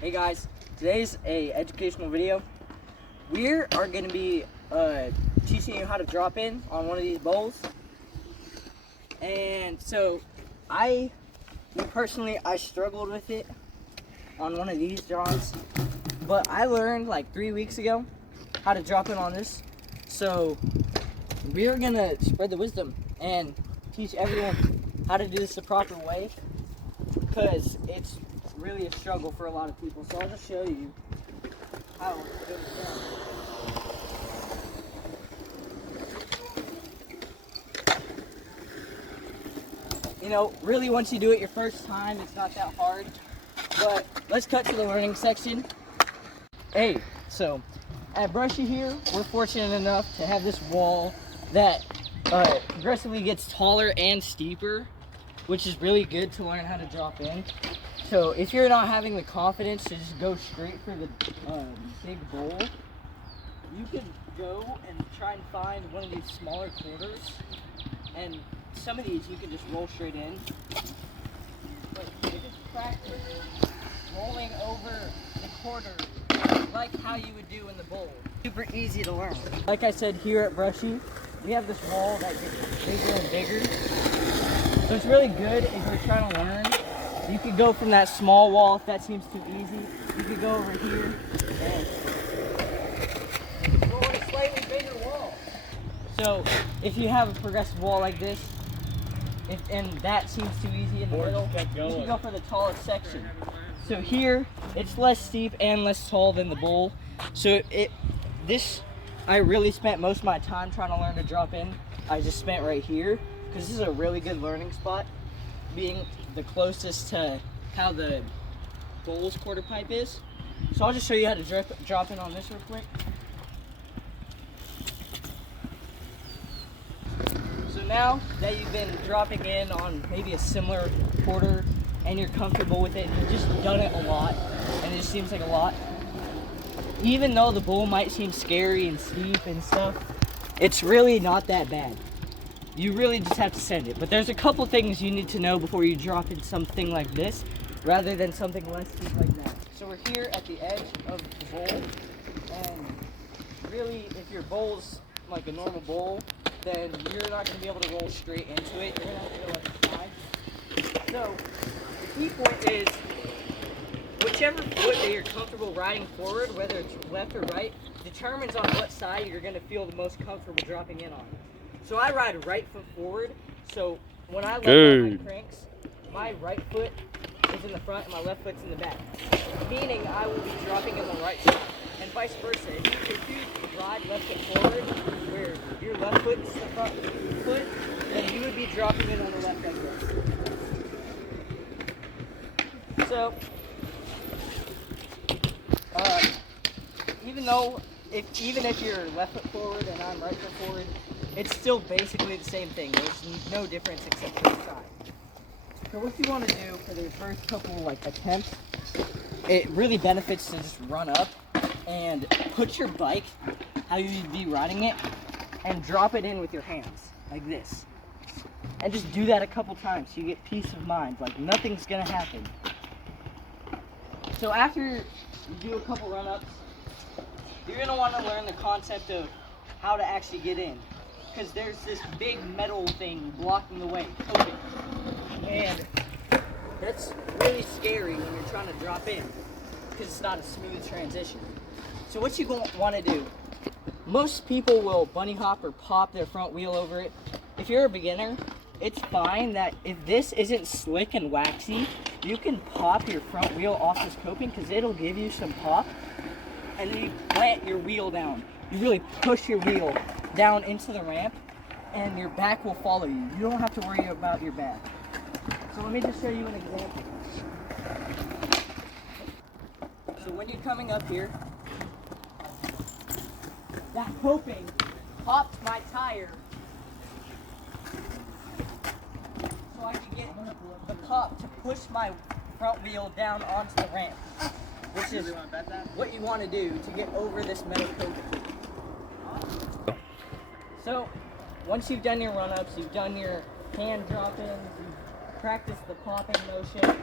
Hey guys, today's a educational video. We are going to be teaching you how to drop in on one of these bowls. And so me personally, I struggled with it on one of these jobs, but I learned like 3 weeks ago how to drop in on this. So we are going to spread the wisdom and teach everyone how to do this the proper way, because it's really a struggle for a lot of people. So I'll just show you how it goes down. You know, really once you do it your first time, it's not that hard. But let's cut to the learning section. Hey, so at Brushy here, we're fortunate enough to have this wall that progressively gets taller and steeper, which is really good to learn how to drop in. So if you're not having the confidence to just go straight for the big bowl, you can go and try and find one of these smaller quarters, and some of these you can just roll straight in. But you just practice rolling over the quarter like how you would do in the bowl. Super easy to learn. Like I said, here at Brushy, we have this wall that gets bigger and bigger. So it's really good if you're trying to learn. You could go from that small wall if that seems too easy. You could go over here and go on a slightly bigger wall. So if you have a progressive wall like this, and that seems too easy in the middle, you can go for the tallest section. So here, it's less steep and less tall than the bowl. So I really spent most of my time trying to learn to drop in. I just spent right here, because this is a really good learning spot, being the closest to how the bowl's quarter pipe is. So I'll just show you how to drop in on this real quick. So now that you've been dropping in on maybe a similar quarter and you're comfortable with it, you've just done it a lot and it just seems like a lot. Even though the bowl might seem scary and steep and stuff, it's really not that bad. You really just have to send it. But there's a couple things you need to know before you drop in something like this, rather than something less steep like that. So we're here at the edge of the bowl, and really, if your bowl's like a normal bowl, then you're not going to be able to roll straight into it. You're going to have to go like the side. So the key point is, whichever foot that you're comfortable riding forward, whether it's left or right, determines on what side you're going to feel the most comfortable dropping in on. So I ride right foot forward, so when I let go my cranks, my right foot is in the front and my left foot's in the back. Meaning I will be dropping in the right side, and vice versa. If you ride left foot forward, where your left foot's the front foot, then you would be dropping in on the left like this. So, even if you're left foot forward and I'm right foot forward, it's still basically the same thing. There's no difference except for the side. So what you want to do for the first couple attempts, it really benefits to just run up and put your bike how you'd be riding it and drop it in with your hands like this. And just do that a couple times so you get peace of mind. Like nothing's gonna happen. So after you do a couple run-ups, you're gonna want to learn the concept of how to actually get in, because there's this big metal thing blocking the way, coping, and that's really scary when you're trying to drop in, because it's not a smooth transition. So what you want to do, most people will bunny hop or pop their front wheel over it. If you're a beginner, it's fine that if this isn't slick and waxy, you can pop your front wheel off this coping, because it'll give you some pop, and then you plant your wheel down. You really push your wheel down into the ramp, and your back will follow you. You don't have to worry about your back. So let me just show you an example. So when you're coming up here, that coping popped my tire, so I can get the pop to push my front wheel down onto the ramp, which is what you want to do to get over this metal coping. So, once you've done your run-ups, you've done your hand drop-ins, you've practiced the popping motion,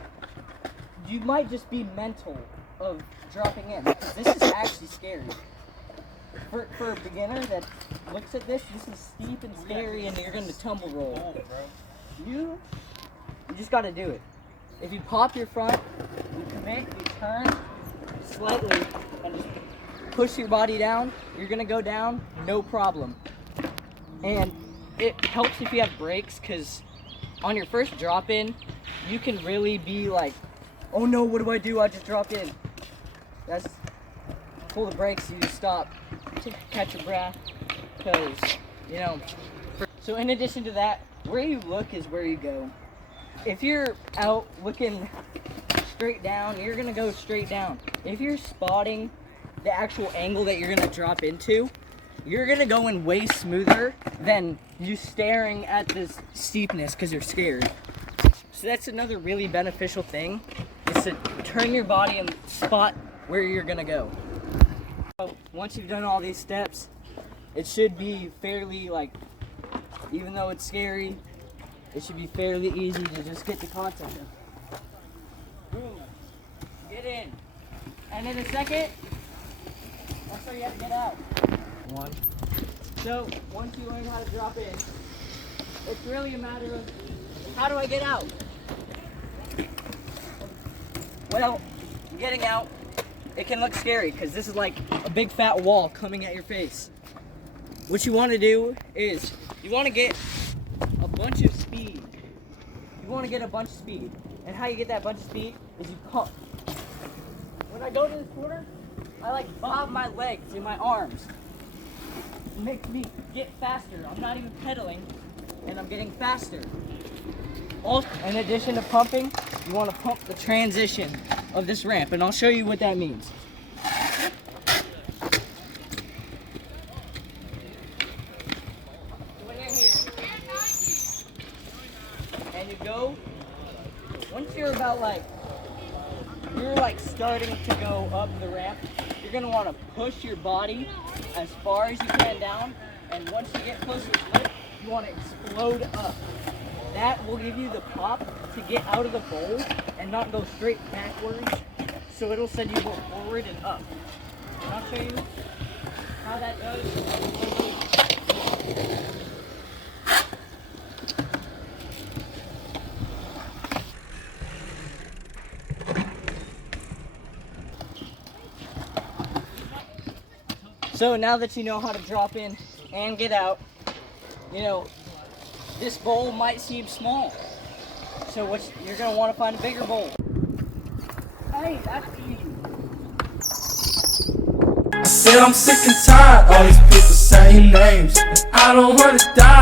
you might just be mental of dropping in. This is actually scary. For a beginner that looks at this, this is steep and scary, and you're gonna tumble roll. You just gotta do it. If you pop your front, you commit, you turn slightly, and just push your body down, you're gonna go down, no problem. And it helps if you have brakes, because on your first drop in, you can really be like, oh no, what do? I just dropped in. That's, pull the brakes, you just stop, catch your breath, because, you know. So in addition to that, where you look is where you go. If you're out looking straight down, you're gonna go straight down. If you're spotting the actual angle that you're gonna drop into, you're gonna go in way smoother than you staring at this steepness because you're scared. So that's another really beneficial thing, is to turn your body and spot where you're gonna go. So once you've done all these steps, it should be fairly, like, even though it's scary, it should be fairly easy to just get the concept of. Boom. Get in. And in a second, that's where you have to get out. One. So once you learn how to drop in, it's really a matter of, how do I get out? Well, getting out, it can look scary because this is like a big fat wall coming at your face. What you want to do is, you want to get a bunch of speed. You want to get a bunch of speed. And how you get that bunch of speed is you pump. When I go to this corner, I like bob my legs and my arms. It makes me get faster. I'm not even pedaling, and I'm getting faster. Also, in addition to pumping, you want to pump the transition of this ramp, and I'll show you what that means. When you're here, and you go, once you're about you're starting to go up the ramp, you're going to want to push your body as far as you can down, and once you get close to the foot, you want to explode up. That will give you the pop to get out of the bowl and not go straight backwards, so it'll send you both forward and up. And I'll show you how that does. So now that you know how to drop in and get out, you know, this bowl might seem small. So you're going to want to find a bigger bowl. Hey, that's easy. I said I'm sick and tired, all these people saying names, and I don't wanna die.